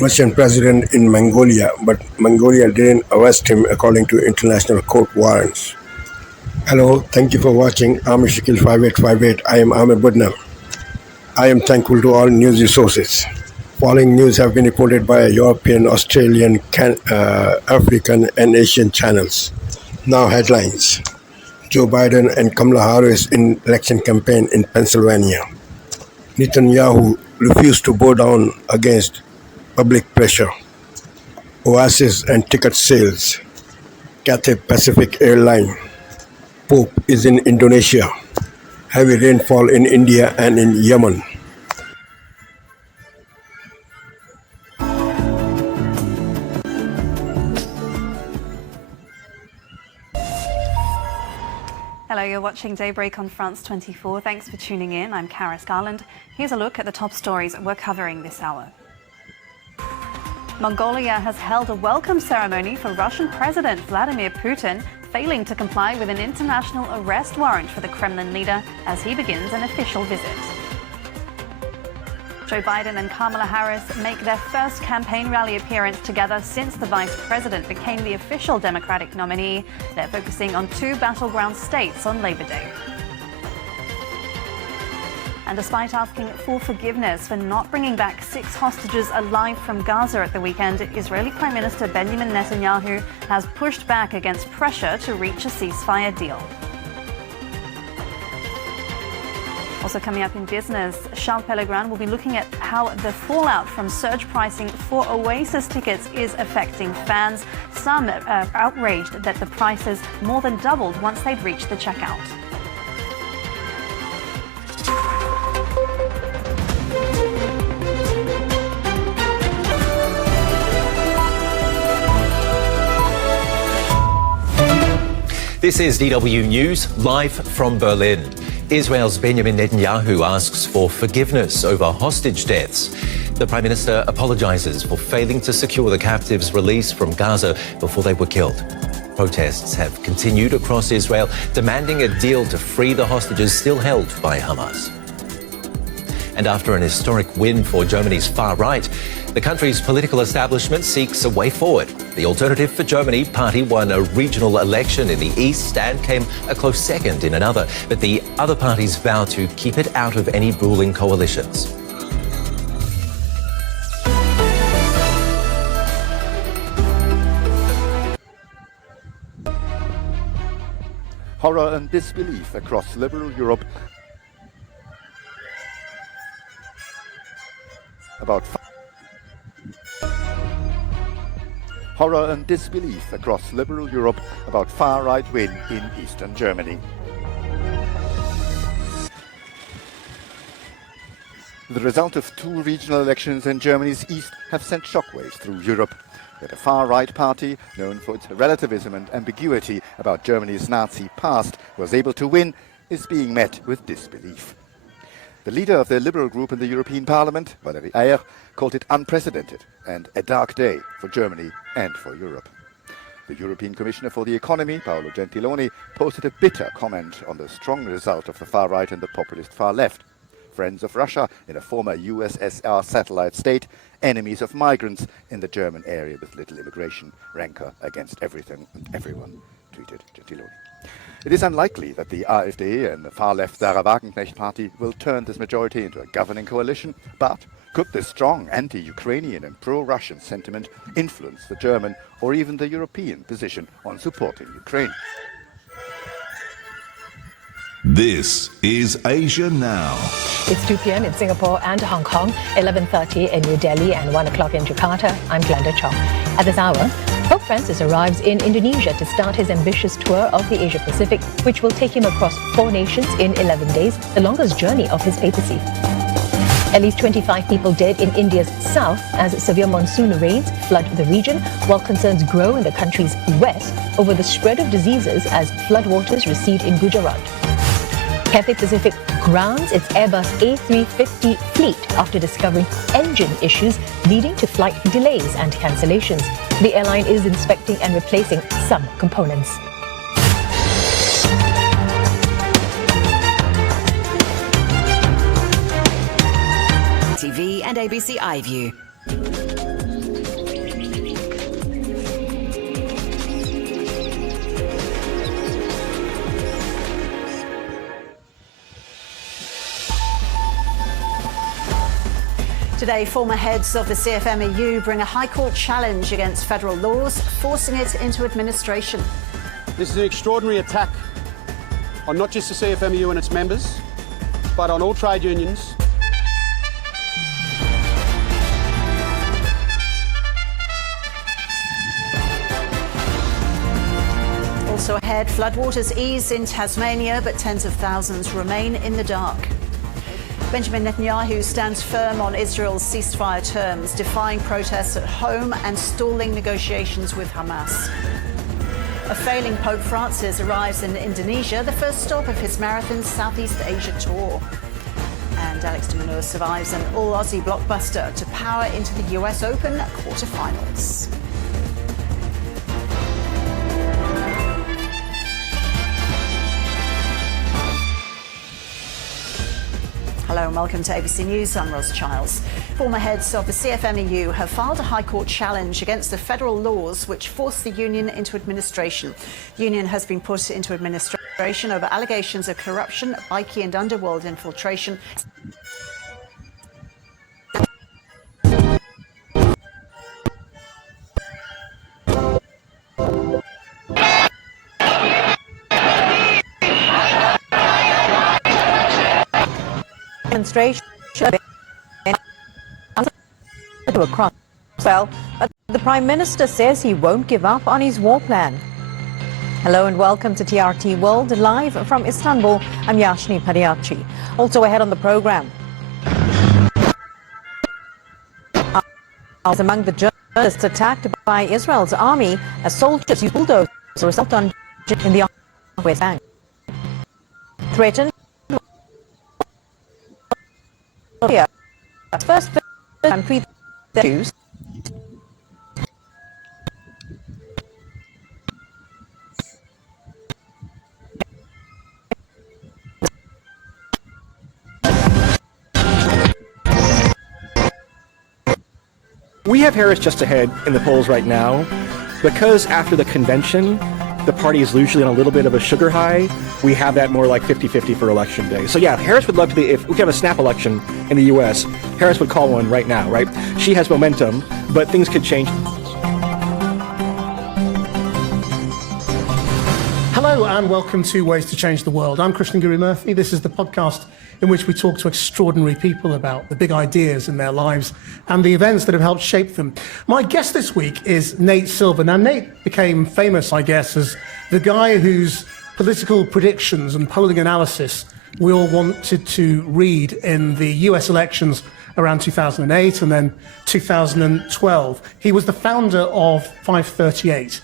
Russian president in Mongolia, but Mongolia didn't arrest him according to international court warrants. Hello, thank you for watching. I'm Shakil 5858. I am Ahmed Budna. I am thankful to all news resources. Following news have been reported by European, Australian, African, and Asian channels. Now headlines. Joe Biden and Kamala Harris in election campaign in Pennsylvania. Netanyahu refused to bow down against public pressure. Oasis and ticket sales. Cathay Pacific Airline. Pope is in Indonesia. Heavy rainfall in India and in Yemen. Hello, you're watching Daybreak on France 24. Thanks for tuning in. I'm Karis Garland. Here's a look at the top stories we're covering this hour. Mongolia has held a welcome ceremony for Russian President Vladimir Putin, failing to comply with an international arrest warrant for the Kremlin leader as he begins an official visit. Joe Biden and Kamala Harris make their first campaign rally appearance together since the vice president became the official Democratic nominee. They're focusing on two battleground states on Labor Day. And despite asking for forgiveness for not bringing back 6 hostages alive from Gaza at the weekend, Israeli Prime Minister Benjamin Netanyahu has pushed back against pressure to reach a ceasefire deal. Also coming up in business, Charles Pellegrin will be looking at how the fallout from surge pricing for Oasis tickets is affecting fans. Some are outraged that the prices more than doubled once they'd reached the checkout. This is DW News, live from Berlin. Israel's Benjamin Netanyahu asks for forgiveness over hostage deaths. The Prime Minister apologizes for failing to secure the captives' release from Gaza before they were killed. Protests have continued across Israel, demanding a deal to free the hostages still held by Hamas. And after an historic win for Germany's far right, the country's political establishment seeks a way forward. The Alternative for Germany party won a regional election in the east and came a close second in another, but the other parties vow to keep it out of any ruling coalitions. Horror and disbelief across liberal Europe about Horror and disbelief across liberal Europe about far-right win in eastern Germany. The result of 2 regional elections in Germany's east have sent shockwaves through Europe. That a far-right party, known for its relativism and ambiguity about Germany's Nazi past, was able to win, is being met with disbelief. The leader of the Liberal group in the European Parliament, Valérie Ayer, called it unprecedented and a dark day for Germany and for Europe. The European Commissioner for the Economy, Paolo Gentiloni, posted a bitter comment on the strong result of the far right and the populist far left. Friends of Russia in a former USSR satellite state, enemies of migrants in the German area with little immigration, rancor against everything and everyone, tweeted Gentiloni. It is unlikely that the AfD and the far-left Sarah Wagenknecht party will turn this majority into a governing coalition, but could this strong anti-Ukrainian and pro-Russian sentiment influence the German or even the European position on supporting Ukraine? This is Asia Now. It's 2 p.m. in Singapore and Hong Kong, 11:30 in New Delhi and 1 o'clock in Jakarta. I'm Glenda Chong. At this hour, Pope Francis arrives in Indonesia to start his ambitious tour of the Asia-Pacific, which will take him across 4 nations in 11 days, the longest journey of his papacy. At least 25 people dead in India's south as severe monsoon rains flood the region, while concerns grow in the country's west over the spread of diseases as floodwaters recede in Gujarat. Cathay Pacific grounds its Airbus A350 fleet after discovering engine issues leading to flight delays and cancellations. The airline is inspecting and replacing some components. TV and ABC iView. Today, former heads of the CFMEU bring a High Court challenge against federal laws, forcing it into administration. This is an extraordinary attack on not just the CFMEU and its members, but on all trade unions. Also ahead, floodwaters ease in Tasmania, but tens of thousands remain in the dark. Benjamin Netanyahu stands firm on Israel's ceasefire terms, defying protests at home and stalling negotiations with Hamas. A failing Pope Francis arrives in Indonesia, the first stop of his marathon Southeast Asia tour. And Alex de Minaur survives an all-Aussie blockbuster to power into the US Open quarterfinals. Hello and welcome to ABC News. I'm Ros Childs. Former heads of the CFMEU have filed a High Court challenge against the federal laws which force the union into administration. The union has been put into administration over allegations of corruption, bikie and underworld infiltration. Demonstration across. Well, the Prime Minister says he won't give up on his war plan. Hello and welcome to TRT World, live from Istanbul. I'm Yashni Pariachi. Also ahead on the program, among the journalists attacked by Israel's army as soldiers use bulldozers to assault on in the West Bank. Threatened. First country Jews. We have Harris just ahead in the polls right now because after the convention, the party is usually on a little bit of a sugar high. We have that more like 50-50 for election day. So yeah, Harris would love to be, if we could have a snap election in the US, Harris would call one right now, right? She has momentum, but things could change. Hello and welcome to Ways to Change the World. I'm Krishnan Guru Murthy. This is the podcast in which we talk to extraordinary people about the big ideas in their lives and the events that have helped shape them. My guest this week is Nate Silver. Now, Nate became famous, I guess, as the guy whose political predictions and polling analysis we all wanted to read in the US elections around 2008 and then 2012. He was the founder of 538.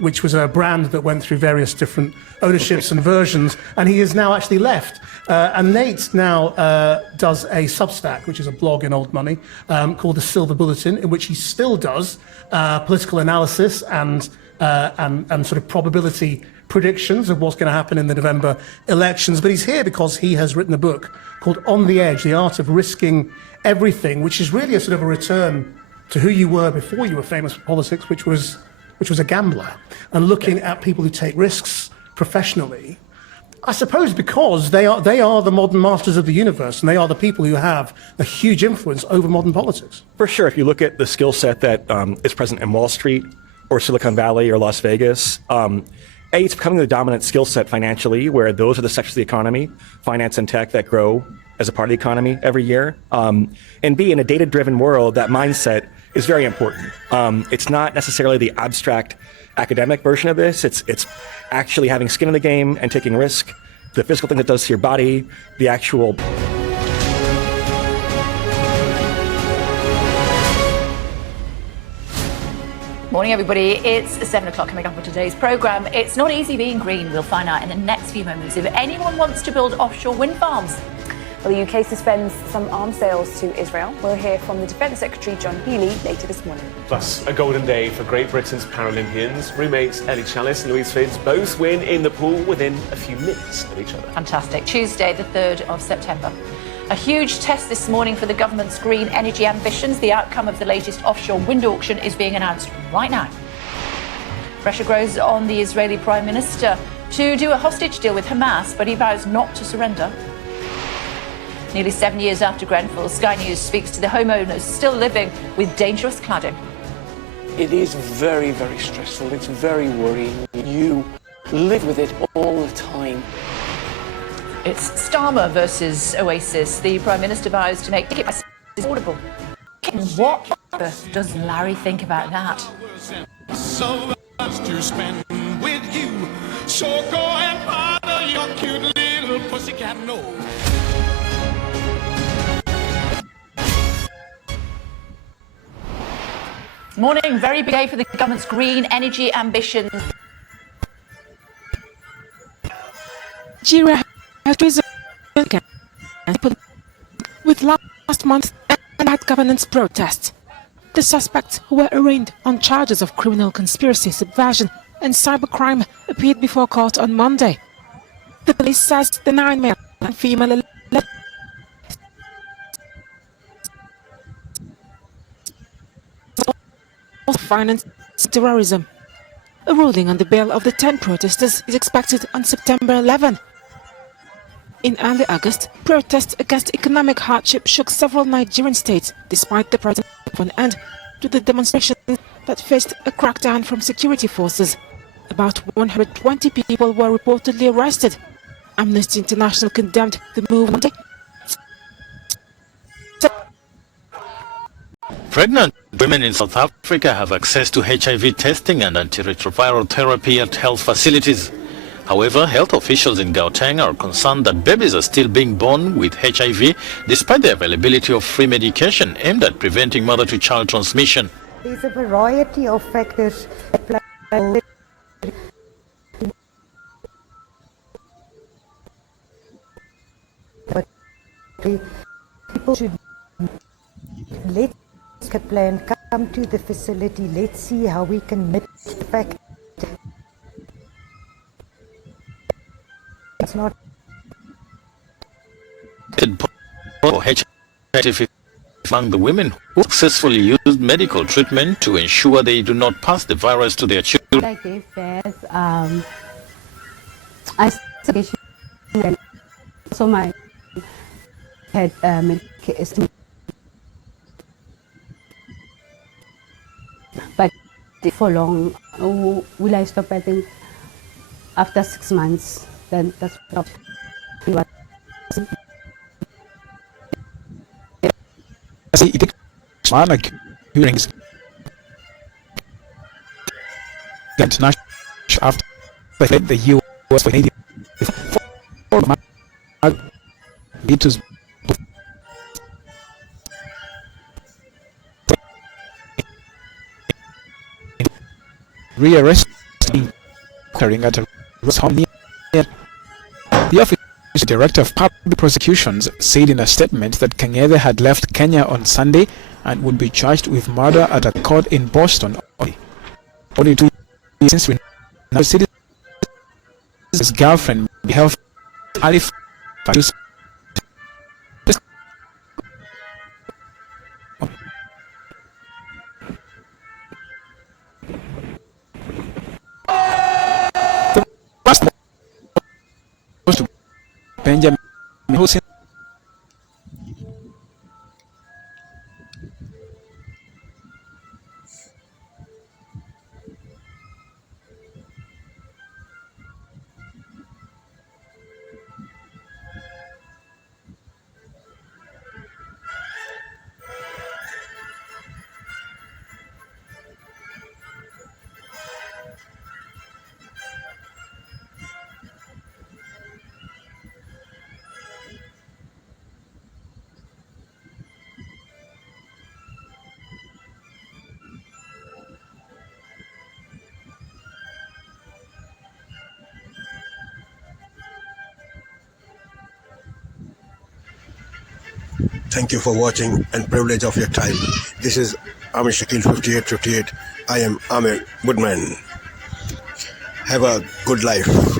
Which was a brand that went through various different ownerships and versions, and he has now actually left. And Nate now does a Substack, which is a blog in old money, called The Silver Bulletin, in which he still does political analysis and sort of probability predictions of what's going to happen in the November elections. But he's here because he has written a book called On the Edge, The Art of Risking Everything, which is really a sort of a return to who you were before you were famous for politics, which was a gambler, and looking at people who take risks professionally, I suppose because they are the modern masters of the universe, and they are the people who have a huge influence over modern politics. For sure, if you look at the skill set that is present in Wall Street or Silicon Valley or Las Vegas, it's becoming the dominant skill set financially, where those are the sectors of the economy, finance and tech, that grow as a part of the economy every year. And B, in a data-driven world, that mindset is very important. It's not necessarily the abstract academic version of this. It's actually having skin in the game and taking risk, the physical thing that does to your body, the actual... Morning, everybody. It's 7 o'clock coming up on today's programme. It's not easy being green. We'll find out in the next few moments if anyone wants to build offshore wind farms. Well, the UK suspends some arms sales to Israel. We'll hear from the Defence Secretary John Healey later this morning. Plus, a golden day for Great Britain's Paralympians. Roommates Ellie Challis and Louise Fiddes both win in the pool within a few minutes of each other. Fantastic. Tuesday, the 3rd of September. A huge test this morning for the government's green energy ambitions. The outcome of the latest offshore wind auction is being announced right now. Pressure grows on the Israeli Prime Minister to do a hostage deal with Hamas, but he vows not to surrender. Nearly 7 years after Grenfell, Sky News speaks to the homeowners still living with dangerous cladding. It is very, very stressful. It's very worrying. You live with it all the time. It's Starmer versus Oasis. The Prime Minister vows to make ticket prices affordable. What does Larry think about that? So much to spend with you. So go and bother your cute little pussycat nose. Morning, very big day for the government's green energy ambitions. Nigeria has risen with last month's bad governance protests. The suspects, who were arraigned on charges of criminal conspiracy, subversion and cybercrime, appeared before court on Monday. The police says the 9 male and female financed terrorism. A ruling on the bail of the 10 protesters is expected on September 11. In early August, protests against economic hardship shook several Nigerian states, despite the presence of an end to the demonstrations that faced a crackdown from security forces. About 120 people were reportedly arrested. Amnesty International condemned the movement. Pregnant women in South Africa have access to HIV testing and antiretroviral therapy at health facilities. However, health officials in Gauteng are concerned that babies are still being born with HIV despite the availability of free medication aimed at preventing mother-to-child transmission. There's a variety of factors that play a role. But people should let a plan come to the facility. Let's see how we can make the fact it's not HIV among the women who successfully used medical treatment to ensure they do not pass the virus to their children. I gave birth, isolation, and also my had medication. But for long, will I stop? I think after 6 months, then that's what it takes minor hearings international after the US for Canadian Beatles rearrest carrying at a home near the office. The Director of Public Prosecutions said in a statement that Kang'ethe had left Kenya on Sunday and would be charged with murder at a court in Boston. Only 2 years since we now see his girlfriend held Alif Benjamin Hussein. Thank you for watching and privilege of your time. This is Amir Shakil 5858. I am Amir Woodman. Have a good life.